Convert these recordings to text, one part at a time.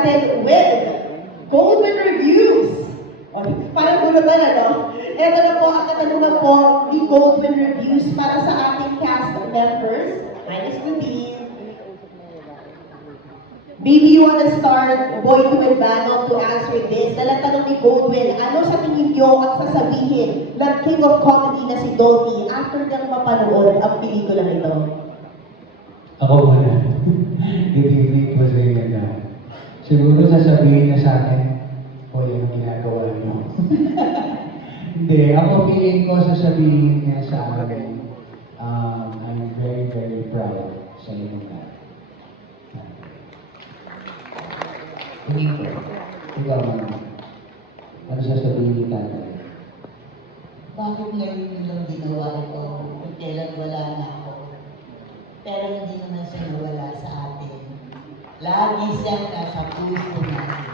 natin with Golden Reviews. O, parang gulutan, ano? Ito na po ang katanungan po ni Golden Reviews para sa ating cast members. Minus Nadine. Maybe you want to start, Boy to Bannon, to answer this. Dalang tanong ni Goldwyn, ano sa tingin niyo ang sasabihin ng King of Comedy na si Dolphy after niyang mapanood ang pelikula nito? Ako ba na? I-read ko sa inyo na. Siguro sasabihin niya sa akin, o yung ginagawa niyo. Hindi, ako feeling ko sasabihin niya sa akin, I'm very, very proud sa inyo na. Hindi ko. Ikaw naman. Ano sasabihin ni tatay? Bakit ngayon nilang ginawa ito kung kailan wala na ako? Pero hindi naman siya nawala sa atin. Lagi siyang nasa puso natin.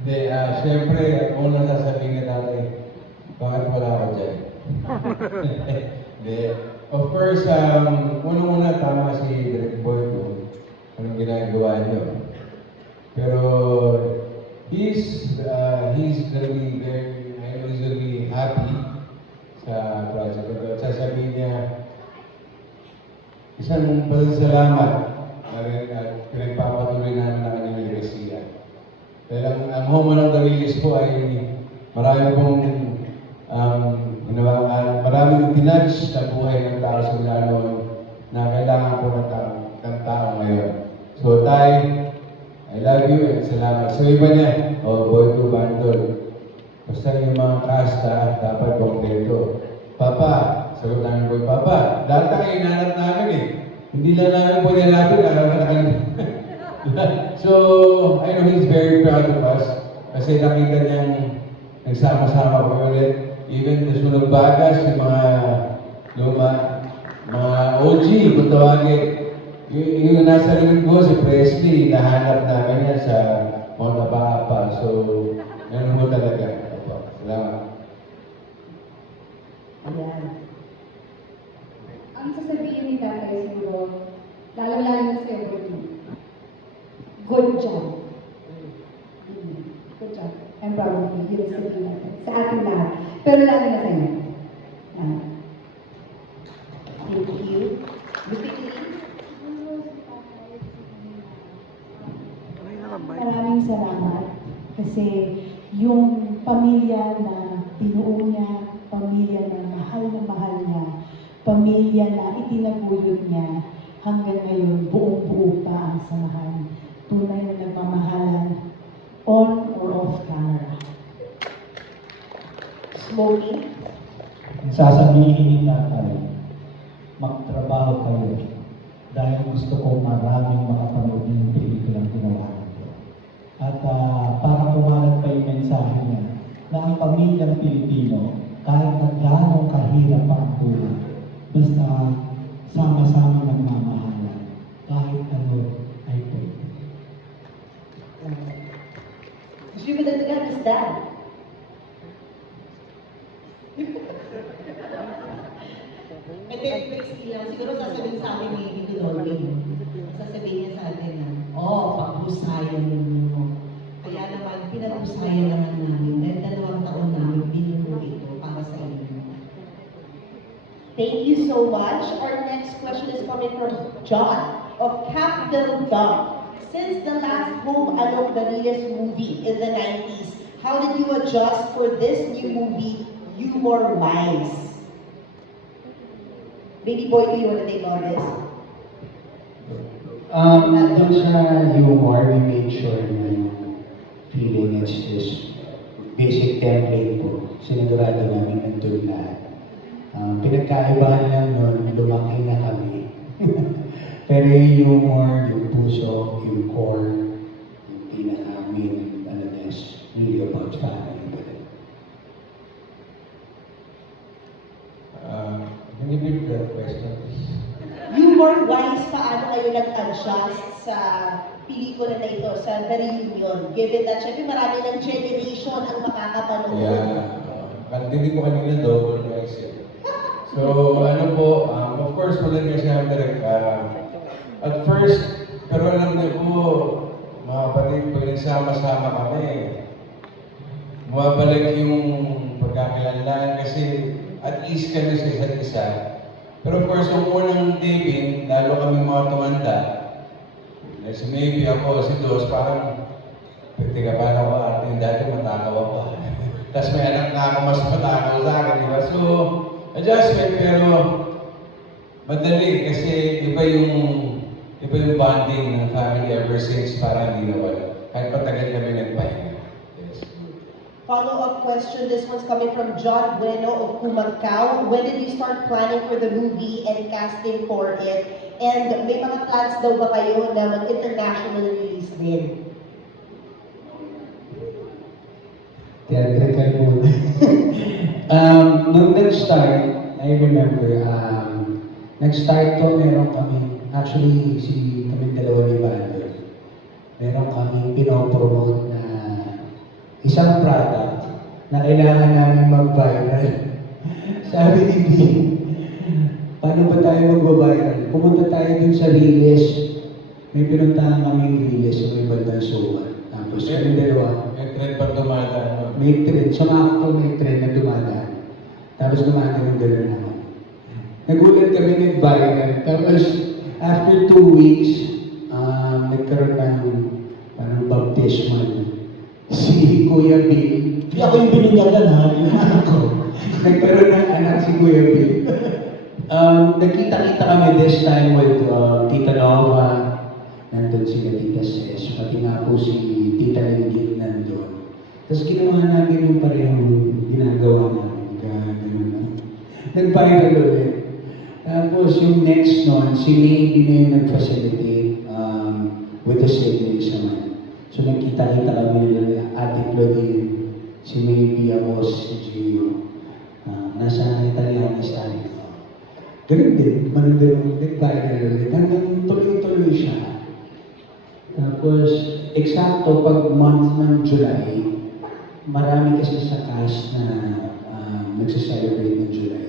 Hindi, siyempre, kung ano sasabihin na natin, bakit wala ako dyan? Hindi. Of course, unang-una tama si Direk Boy kung anong ginagawa niyo. Pero, he's gonna be very, I know he's gonna be happy sa project. At sasabihin niya, isang pasasalamat at pinagpapatuloy namin ang kanyang legasiya. Dahil ang Home of the Release po ay marami pong maraming tinudge sa buhay ng tao simula noon na kailangan po ng tao ngayon. So, Tay, I love you and salamat. So, iba niya, Boy to Bandol. Basta yung mga kasta, dapat kompleto. Papa, sagot namin po, Papa, lahat na kayo inanap namin eh. Hindi lang namin po nilalapit, So, I know he's very proud of us kasi nakita niyang nagsama-sama kami ulit. Even the Sunog Bagas, yung mga luma, mga OG, kung tawagin. Yung nasa limit ko, si Presley, nahanap namin yan sa Mount Abaapa. So, yan mo talaga. Salamat. Ayan. Ang sasabihin ni tatay siguro, lalo-lalo na sa everything. Good job. Good job. I'm proud of you. Yun ang sabihin natin. Sa ating lahat. Pero lalo na sa inyo. Thank you. Maraming salamat kasi yung pamilya na binuo niya, pamilya na mahal niya, pamilya na itinaguyod niya, hanggang ngayon buong-buo pa ang samahan. Tunay na nagmamahalan on or off camera. Smoking. Ang sasabihin ni tatay, magtrabaho kayo dahil gusto ko maraming makapanood ng pelikulang ginawa nito. At para kumalat pa yung mensahe niya na ang pamilyang Pilipino, kahit na gano'ng kahirap ang buhay, basta sama-sama nagmamahalan, kahit ano ay pwede. Gusto mo dagdagan is that? Ito yung fixing lang. Siguro sasabihin sa atin ni Dolphy. Sasabihin niya sa atin na, pag-husayan ninyo. Kaya naman, pinag-husayan naman namin. Dahil 2 taon namin binuno ito para sa inyo. Thank you so much. Our next question is coming from John of Captain Dog. Since the last Home Along the Reyes movie in the 90s, how did you adjust for this new movie, humor-wise? Baby boy, do you want to take on this? Doon sa humor, we made sure na yung feeling it's just basic template po. Sinigurado namin nandun lahat. Pinagkaibahan lang nun, lumaki na kami. Pero yung humor, yung puso, yung core, yung pinaka-main, is really about family. Can you repeat the question, please? Humor-wise, paano kayo nag-adjust sa pelikula na ito, sa The Reunion? Given that, syempre marami ng generation ang makakapanood. Yeah. Kandinig ko kanina double noise. So, of course, At first, pero alam niyo po, mga kapatid, pag nagsama-sama kami, bumabalik yung pagkakalanlaan kasi at ease kami sa isa't isa. Pero of course, yung unang taping, lalo kami mga tumanda, si Maybe ako, si Dos, parang, teka, paano ko ating dati matakaw ako. Tapos may anak na ako mas matakaw sa akin, di ba? So, adjustment, pero madali kasi iba yung bonding ng family ever since parang hindi nawala. Kahit patagal kami nagpahinga. Yes. Follow-up question, this one's coming from John Bueno of Kumagkao. When did you start planning for the movie and casting for it? And may mga plans daw ba kayo na mag-international release din? Theatrical muna. Nung nag-start, I remember, nag-start to, meron kami, actually, kami dalawa ni Valor, meron kami pinopromote na isang product na kailangan namin mag-viral. Sabi ni B, paano ba tayo mag-viral? Pumunta tayo dun sa Riles. May pinuntahan kami Riles sa may bandang Suman. Tapos kami dalawa. May trend pa dumadaan. May trend. Sa mga actor may trend na dumadaan. Tapos dumadaan yung gano'n naman. Nagulat kami nag-viral. Tapos after 2 weeks, nagkaroon ng parang baptismal. Si Kuya Bill. Hindi ako yung binigyan ha, yung anak ko. Nagkaroon ng anak si Kuya Bill. Nagkita-kita kami this time with Tita Nova. Nandun sila Tita Ses. Pati nga po si Tita Linggit nandun. Tapos ginawa namin yung parehong ginagawa namin. Ganun na. Nag-viral ulit. Tapos yung next nun, si Maybe na yung nag-facilitate with the siblings naman. So nagkita-kita kami nila, Ate Claudine, si Maybe, ako, si Gio. Nasa Italiano sa akin. Ganun din, manandang nag-viral ulit. Hanggang tuloy-tuloy siya. Tapos, eksakto pag month ng July, marami kasi sa cast na nagsaselebrate ng July.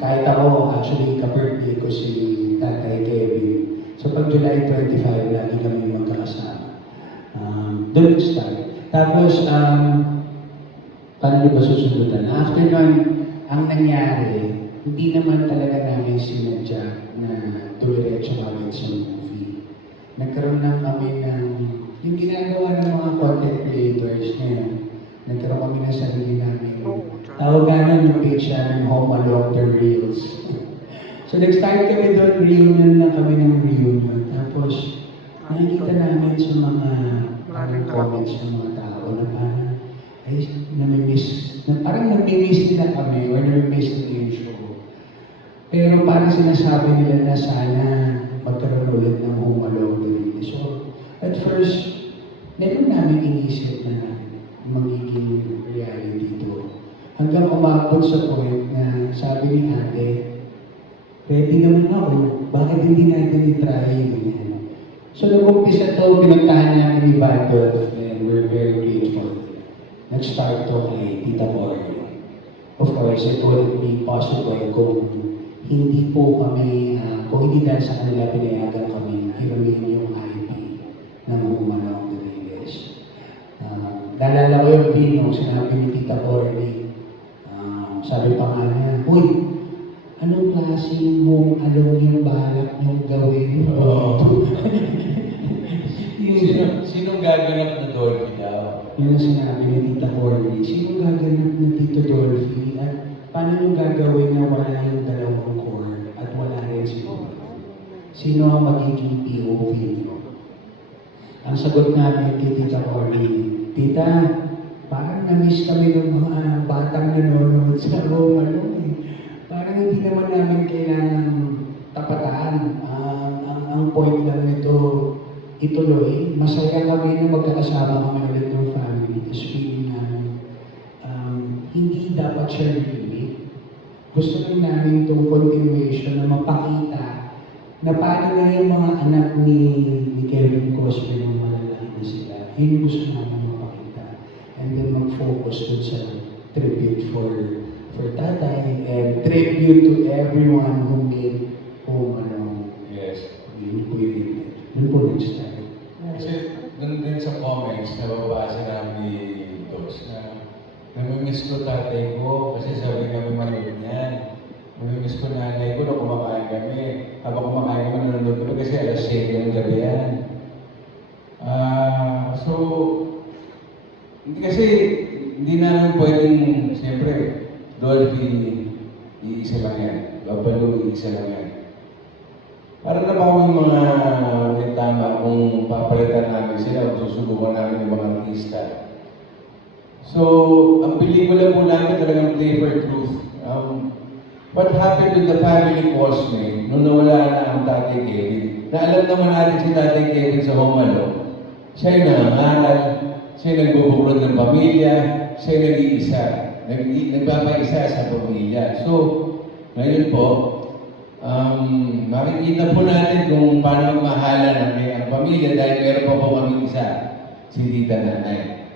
Kahit ako, actually, ka-birthday ko si Tatay Kevin. So pag July 25, lagi kami magkakasama. Doon start. Tapos, paano ba susundutan? After nun, ang nangyari, hindi naman talaga namin sinadya na dumiretso kami sa movie. Nagkaroon lang kami ng, yung ginagawa ng mga content creators ngayon, nagkaroon kami ng sarili namin. Tawagan yung page namin, Home Along the Reels. So nag-start kami doon, reunion lang kami ng reunion. Tapos, nakikita namin sa mga comments ng mga tao na parang, ay, parang namimiss nila kami or namimiss nila yung show. Pero parang sinasabi nila na sana magkaroon ulit ng Home Along the Reels. So, at first, meron namin inisip na magiging reality dito. Hanggang umabot sa point na sabi ni ate, ready naman ako, bakit hindi natin itry yun? So nag-umpisa ito, pinuntahan namin ni Vandolph and we're very grateful. Nag-start to kay Tita Cory. Of course, it wouldn't be possible kung hindi po kami, kung hindi dahil sa kanila pinayagan kami hirumin yung IP ng Humanang Rodriguez. Naalala ko yung Pino, sinabi ni Tita Cory, sabi pa nga niya, uy, anong klaseng Home Along yung balak niyong gawin? Sinong gaganap na Dolphy daw? Yun ang sinabi ni Tita Cory, sinong gaganap na Tito Dolphy? At paano yung gagawin na wala yung dalawang core at wala rin si Dolphy? Sino ang magiging POV niyo? Ang sagot namin kay Tita Cory, Tita, parang na-miss kami ng mga batang nanonood sa Home Along eh. Parang hindi naman namin kailangan tapataan. Ang point lang nito, ituloy. Masaya kami na magkakasama kami ulit ng family. Tapos feeling namin, hindi dapat siya remake. Gusto lang namin itong continuation na mapakita na paano na yung mga anak ni Kevin Cosme nung malalaki na sila. Yun yung gusto namin mapakita. And then mag-focus dun sa tribute for tatay and tribute to everyone who made Home Along. Yes. miss ko nanay ko na kumakain kami. Habang kumakain kami, nanonood kami kasi alas 7 ng gabi yan. So, hindi namin pwedeng, siyempre, Dolphy, iisa lang yan. Babalu, iisa lang yan. Para na ba kami mga may tama kung papalitan namin sila o susubukan namin ng mga artista. So, ang pelikula po namin talagang play for truth. What happened to the family Cosme nung nawala na ang Tatay Kevin? Na alam naman natin si Tatay Kevin sa Home Alone. Siya yung nangangaral, siya yung nagbubuklod ng pamilya, siya yung nag-iisa, nagpapaisa sa pamilya. So, ngayon po, makikita po natin kung paano magmahalan ang pamilya dahil meron pa po kami isa, si Tita Nanay.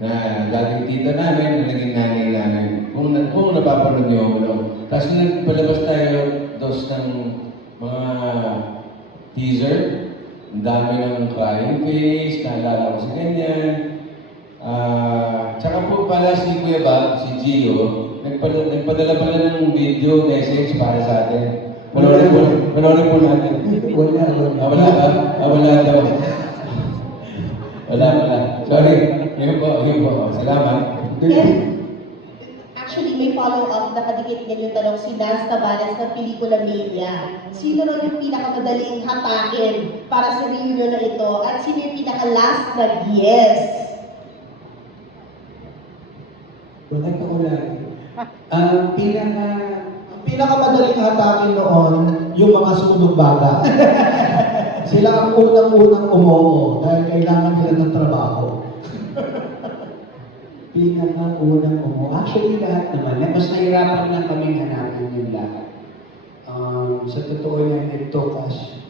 Na dating tita namin, naging nanay namin. Kung napapanood niyo ako, no? Tapos nagpalabas tayo ng mga teaser, ang dami ng crying face, naalala ko si ganyan. Tsaka po pala si Kuya Bob, si Gio, nagpadala pala ng video message para sa atin. Panoorin po natin. Wala ba? Wala daw. Wala. Sorry. Yun po. Salamat. Actually, may follow-up na kadikit niya yung tanong si Nance Tavares ng pelikula Mania. Sino ron yung pinakamadaling hatakin para sa reunion na ito? At sino yung pinaka-last na yes? Wala. Ang pinakamadaling hatakin noon, yung mga sumunod bata. Sila ang unang-unang umoo dahil kailangan sila ng trabaho. Pinaka-unang umoo. Actually, lahat naman. Mas nahirapan lang kami hanapin yung lahat. Sa totoo niya, it took us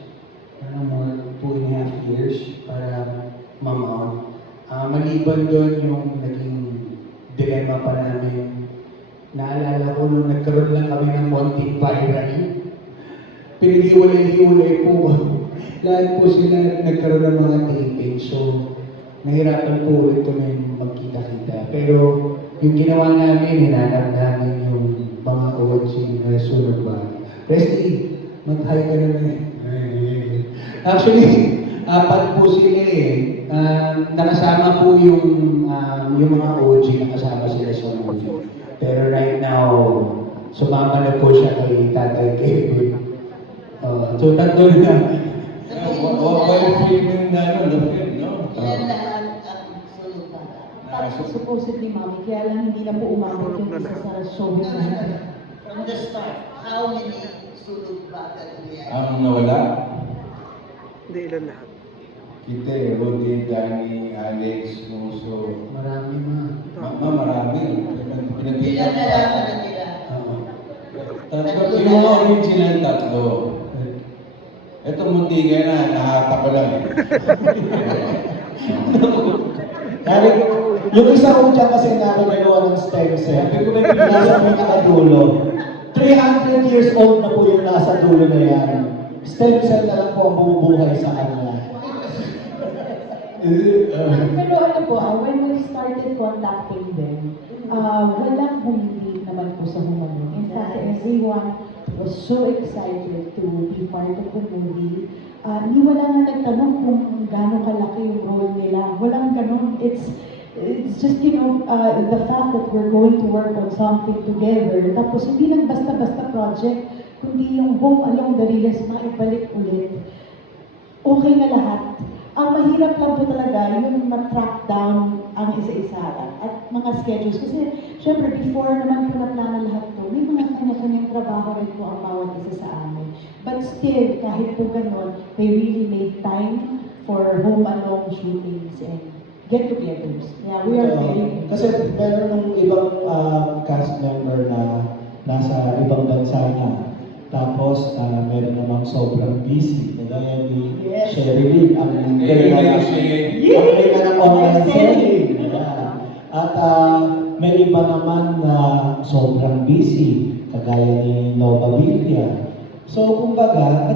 more 2.5 years para mamount. Maliban doon yung naging dilemma pa namin. Naalala ko nung nagkaroon lang kami ng konting viral. Pinag-iwalay-iwalay po. Lahat po sila nagkaroon ng mga taping. So, nahirapan po ulit kami magkita-kita. Pero yung ginawa namin, hinanap namin yung mga OG na sunod ba. Presley, mag-hi ka naman eh. Actually, 4 po sila eh. Nakasama po yung mga OG na kasama sila sa movie. Pero right now, sumama na po siya kay Tatay Kevin. So, tatlo na. Film na film, no? Ilan lahat ang sulog na? Parang supposedly, Mami, kaya lang hindi na po umabot yung isa sa showbiz na. From the start, how many sulog ba niya? Ang nawala? Hindi ilan lahat. Kita Rudy, Danny, Alex, Muso. Marami ma. Marami. Ilan na lang na nila? Tatlo, yung mga original tatlo. Ito munti na, nahata ko lang eh. Yung isa ko dyan kasi nakagawa ng stem cell. Nasa may nakadulo. 300 years old na po yung nasa dulo na yan. Stem cell na lang po ang bumubuhay sa kanya. Pero ano po, when we started contacting them, walang humindi naman po sa Humanong. In fact, everyone was so excited to be part of the movie. Wala nga nagtanong kung gaano kalaki yung role nila. Walang ganun. It's just, the fact that we're going to work on something together. Tapos hindi lang basta-basta project, kundi yung Home Along the Riles, maibalik ulit. Okay na lahat. Ang mahirap lang po talaga yung ma-track down ang isa-isa at mga schedules. Kasi, syempre, before naman po na-plano lahat po, may mga kanya-kanyang trabaho rin po ang bawat isa sa amin. But still, kahit po ganun, they really made time for Home Alone shootings and get-togethers. Yeah, we are very... Kasi meron ng ibang cast member na nasa ibang bansa na. Tapos, meron namang sobrang busy. Kagaya ni Sherry Lee, ang kailangan ng online selling. At may iba naman na sobrang busy, kagaya ni Nova Villa. So, kumbaga,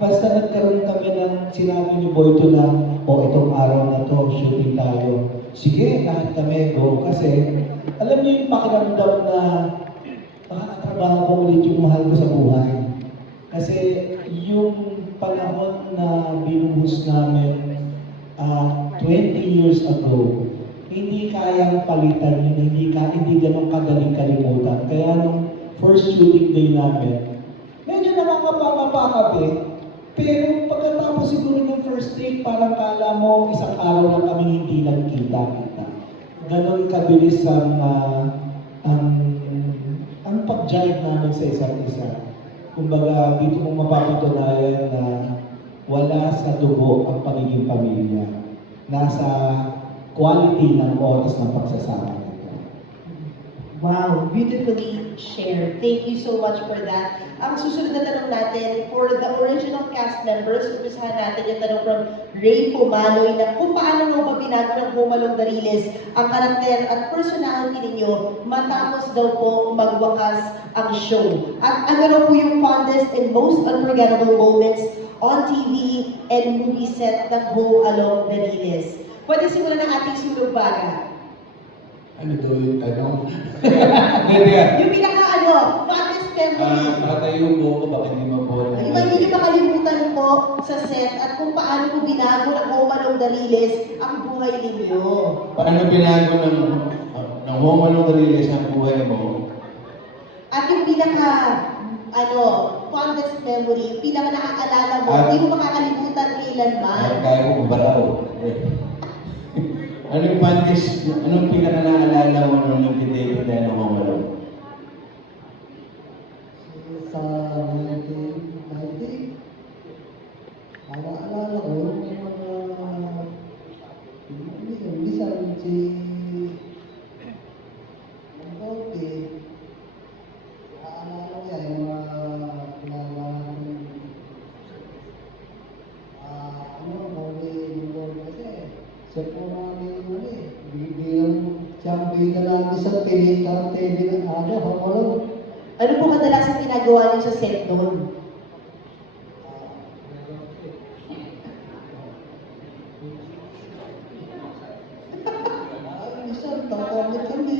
basta nagkaroon kami ng sinabi ni Boyto na, itong araw na to, shooting tayo. Sige, lahat kami, go. Kasi, alam niyo yung pakiramdam na makakatrabaho matrabaho ko ulit yung mahal ko sa buhay. Kasi yung panahon na binuhos namin 20 years ago, hindi kayang palitan yun, hindi ganun kadaling kalimutan. Kaya nung first shooting day namin, medyo nakakapangapa kami. Pero pagkatapos siguro ng first day, parang kala mo isang araw lang kami hindi nagkita-kita. Ganon kabilis ang pag-jive namin sa isa't isa. Kumbaga, dito mo mapapatunayan na wala sa dugo ang pagiging pamilya. Nasa quality ng oras ng pagsasama. Wow, beautifully shared. Thank you so much for that. Ang susunod na tanong natin, for the original cast members, umpisahan natin yung tanong from Ray Pumaloy na kung paano mo ba binago ng Home Along the Riles ang karakter at personality ninyo matapos daw po magwakas ang show. At ano raw po yung fondest and most unforgettable moments on TV and movie set ng Home Along the Riles. Pwede simulan ng ating sulog baga. Ano daw yung tanong? Hindi yan. Yung fondest memory. Nakatayo po ako, baka hindi mabola. Yung hindi niyo makalimutan po sa set at kung paano po binago ng Home Along the Riles ang buhay ninyo. Paano binago ng Home Along the Riles ang buhay mo? At yung fondest memory, yung pinaka nakakaalala mo, At- hindi mo makakalimutan kailanman. Kaya ko baraw. Anong fondest, anong pinaka-naalala mo nung nag-debut tayo ng Home Along? Sa 1990, alala ko, may mga minsan si Mandote, naalala ko yan, yung mga kasi po namin bibigyan siyang bigyan namin sa pelikang TV ng Home Ano po kadalasan ginagawa niyo sa set doon? Minsan, tangkamit kami.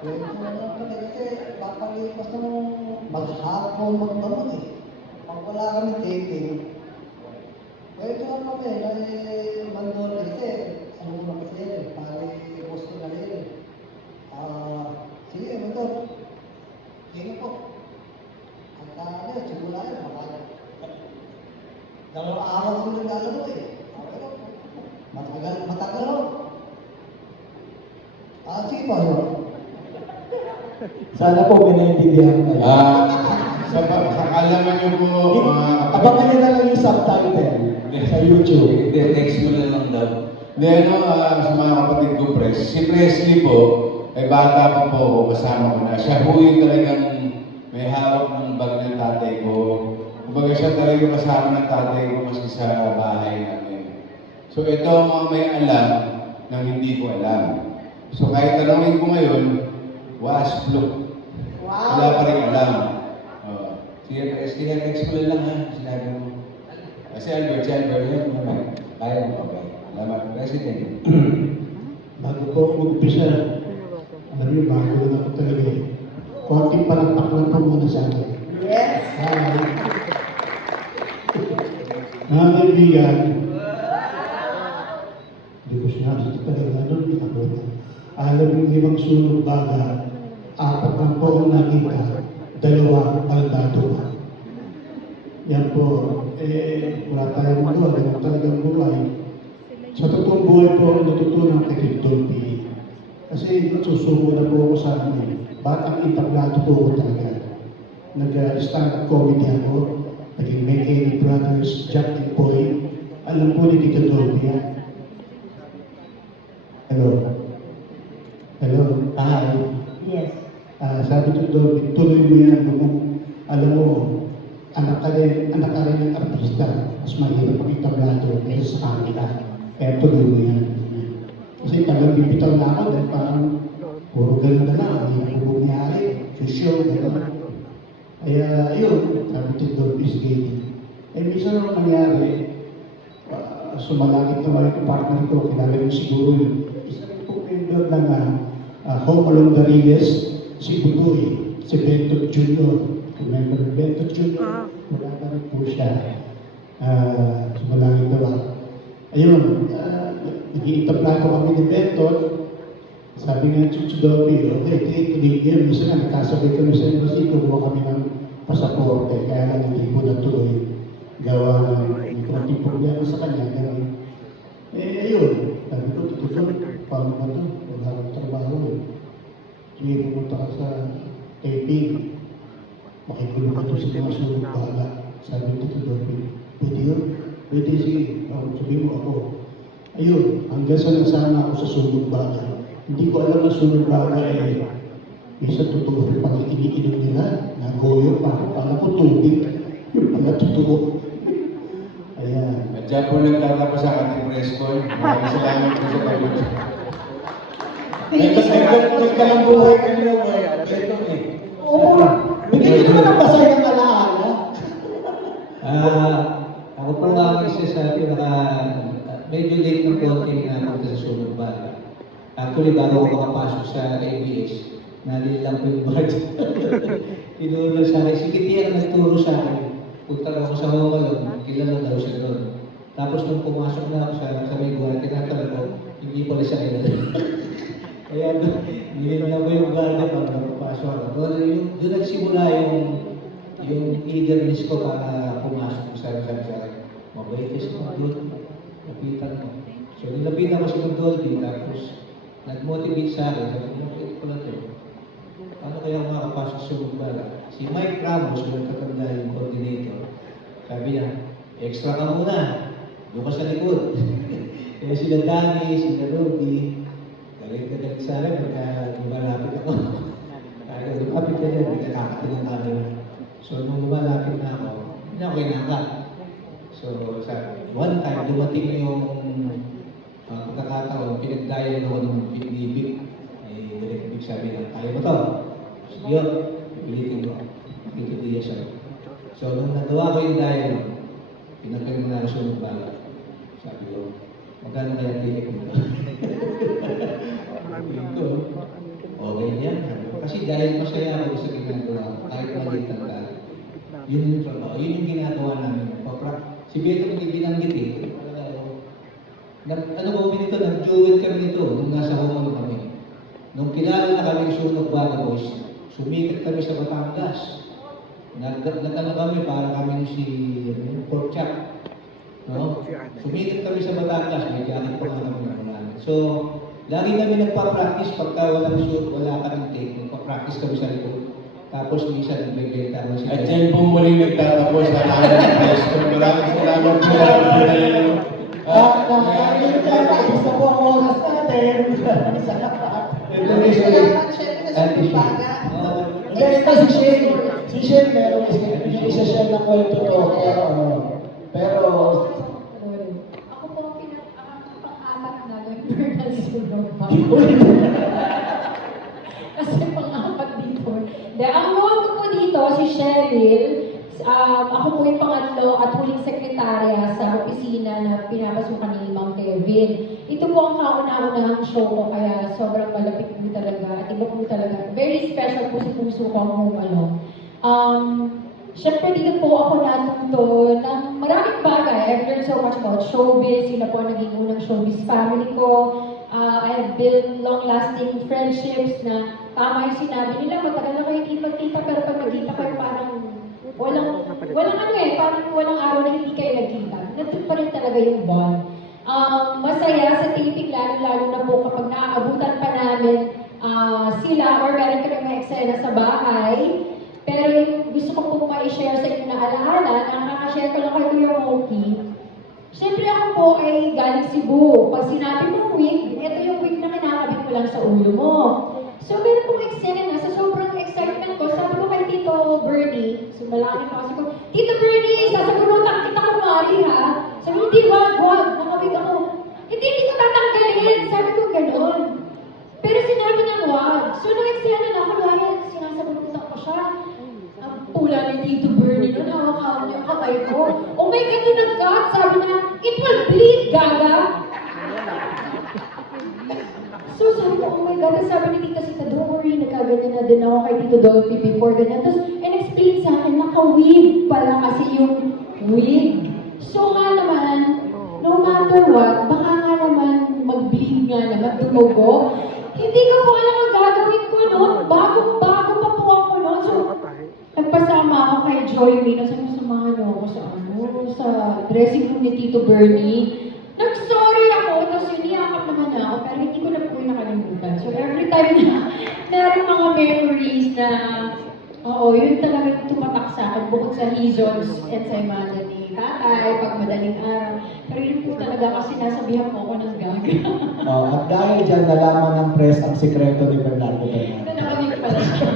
Pwede mo na kami kasi papalipas ng maghapon magdamag eh. Pag wala kami taping, pwede mo kami na mandol kasi ano mo na kasi yan, pare gusto na rin. Sige, mandol. Sige po. Ang simula yan, dalawang araw kami naglalaro eh. Matagal o. Sige po, yun. Sana po may naintindihan kayo. Sa kaalaman niyo po, Abangan niyo na lang yung subtitle sa YouTube. text mo na lang daw. Then, sa mga kapatid ko, si Presley po, ay bata pa po ako, kasama ko na. Siya po yung talagang may hawak ng bag ng tatay ko. Kumbaga siya talaga kasama ng tatay ko kasi sa bahay namin. So ito ang mga may alam na hindi ko alam. So kahit tanongin ko ngayon, was look. Wow! Wala pa rin alam. Sige, text mo lang ha. Sinabi mo. Kasi Albert yun. Kaya mo ba? Salamat, President. Bago po ako mag-umpisa, alam niyo, bago na ako talaga eh. Konting palakpak lang po muna sa akin. Yes! Hi! Mga kaibigan, hindi ko sinabi ito talaga doon, ikabot. Alam yung 5 sunog baga, 4 ang po ang nakita, 2 baldado pa. Yan po, wala tayong magawa, ganun talagang buhay. Sa totoong buhay po, natutunan kay Tito Dolphy. Kasi susuko na po ako sa amin. Batang entablado po ako talaga. Nag-stand-up comedy ako. Naging May Brothers, Jack and Poy. Alam po ni Tito Dolphy yan. Hello. Hello. Hi. Yes. Sabi ko Dolphy, tuloy mo yan. Alam mo, anak ka rin ng artista. Mas mahirap ang entablado kaysa sa kanila. Kaya tuloy mo yan. Kasi tagang bibitaw na ako dahil parang puro ganun na lang, hindi ko bumayari, show, gano'n. Kaya yun, sabi ko Dolphy is gaming. Minsan naman nangyari, sumalangit naman yung partner ko, kilala yung siguro yun. Isa rin po member ng Home Along the Riles, si Butoy. si Bento Jr. Remember Bento Jr.? Wala na rin po siya. Sumalangin daw. Ayun, nag-iintaplato kami ni Bento. Sabi nga Chuchu Dobby, okay, tuloy niya. Minsan nga, nagkasabay kami sa embassy, kumuha kami ng pasaporte. Kaya lang hindi po natuloy. Gawa ng may konting problema sa kanya. Ganun. Ayun. Sabi ko, tutulog. Paano ba ito? Wala akong trabaho eh. Tuloy pumunta ka sa taping. Makikulong ka doon sa mga sunod bahala. Sabi ko, Dobby, pwede yun? Pwede sige. Sabihin mo ako. Ayun. Hanggang sa nasama ako sa sunod bahala. Hindi ko alam na sunod baga eh, isa totoo rin pang iniinom nila, nagoyo, parang ko tubig, yung pala totoo. Ayan. At dyan po nagtatapos ang ating press call. Maraming salamat po sa pag-ibig. Nagkalang buhay ka nila, ito eh. Oo, bigyan ko naman ng masayang alaala. Ako po nga ang isa sa medyo late ng konti na punta sa sunod baga. Actually, bago ako makapasok sa ABS, nalilang ko yung budget. Tinuro sa akin, si Kitty ang nagturo sa akin. Punta ako sa Homalong, kilala daw siya doon. Tapos nung pumasok na ako sa may buhay, tinatanong ko, hindi pala siya kilala. Kaya nililang ko yung ganda pag nakapasok ako. Doon nagsimula yung eagerness ko para pumasok sa akin. Mabait kasi mo doon, lapitan mo. So nilapitan ko si Dolby, tapos nag-motivate sa akin, pwede ko na ito. Paano kaya makakapasok sa Bugbala? Si Mike Ramos, yung katanda yung coordinator, sabi niya, extra ka muna, doon ka sa likod. Kaya sila Danny, sila Rudy, galit sa akin pagka lumalapit ako. Kaya lumapit ka din, hindi ka kakatin ng camera. So nung lumalapit na ako, hindi ako kinangkat. So one time, dumating yung pagkakataon, pinagdayan ako ng big-big. Direct big sabi na, kaya mo to? Sige, pilitin mo. Dito diya siya. So, nung nagawa ko yung dialogue, pinagkain mo na ako sunod bala. Sabi ko, magkano kaya ticket mo? Ito, okay yan. Kasi dahil masaya ako sa ginagawa ko, kahit maliit ang dahil. Yun yung trabaho, yun yung ginagawa namin. Si Beto hindi binanggit eh. Ano ko nito, nag-duet kami nito nung nasa Homan kami. Nung kilala na kami Sunog Baga Boys, sumikat kami sa Batangas. Nag-ano kami para kami si Pork Chop. No? Sumikat kami sa Batangas, may jacket pa nga kami. So, lagi kami nagpa-practice pagka walang shoot, wala kaming take. Nagpa-practice kami sa likod. Tapos minsan nagbibenta mo siya. At dyan po muli nagtatapos ang ating press call. Maraming salamat po. Isa po ang oras natin. Salamat. Salamat, syempre, sa sunod baga. Ito si Shane meron isa-share na kwento to. Pero, Ako po ang pang-apat na member ng Sunog. Kasi pang-apat dito. Ang role ko po dito, si Cheryl, ako po yung pangatlo at huling sekretarya sa opisina na pinapasukan ni Mang Kevin. Ito po ang kauna-unahang show ko, kaya sobrang malapit po talaga at iba po talaga. Very special po sa puso ko ang Home Alone. Siyempre dito po ako natuto ng maraming bagay. I've learned so much about showbiz. Sila po ang naging unang showbiz family ko. I've built long-lasting friendships na tama yung sinabi nila, matagal na kayo hindi magkita, pero pag nagkita kayo parang walang ano eh, parang walang araw na hindi kayo nagkita. Nandun pa rin talaga yung bond. Masaya sa taping, lalo na po kapag naaabutan pa namin sila or meron kami mga eksena sa bahay. Pero yung gusto ko po ma-share sa inyo na alaala, nakaka-share ko lang kay Kuya Moki. Siyempre ako po ay galing Cebu. Pag sinabi mo wig, ito yung wig na kinakabit mo lang sa ulo mo. So meron pong eksena, sa sobrang excitement ko, sabi ko kay Tito Bernie, sumalangin ako, sabi ko, Tito Bernie, sasagunutan kita ko mari ha. Sabi ko, hindi, wag, nakawig ako. Hindi ko tatanggalin. Sabi ko, gano'n. Pero sinabi niya, wag. So nag-eksena na ako, kaya sinasagunutan ko siya. Ang pula ni Tito Bernie nun, hawak-hawak niya yung kamay ko. Oh my God, nag-cut. Sabi niya, it will bleed, gaga. So sabi ko, oh my God, sabi ni Tita Sita, don't worry, nagkaganyan na na din ako kay Tito Dolphy before ganyan. Tapos, in-explain sa akin, naka-weave pala kasi yung wig. So nga naman, no matter what, baka nga naman mag-bleed nga naman, dumugo. Hindi ko po alam ang gagawin ko noon. Bago pa po ako noon. So, nagpasama ako kay Joy Mina. Sabi ko, samahan niyo ako sa dressing room ni Tito Bernie. Nag-sorry ako, tapos iniyakap naman niya ako, pero hindi ko na po yung nakalimutan. So every time na meron mga memories na, oo, yun talaga tumatak sa akin, bukod sa Hizons and sa Imana ni Tatay, pag madaling araw. Pero yun po talaga kasi nasabihan po ako ng gaga. At dahil dyan, nalaman ng press ang sikreto ni Bernardo Bernardo. Nakabig pala siya.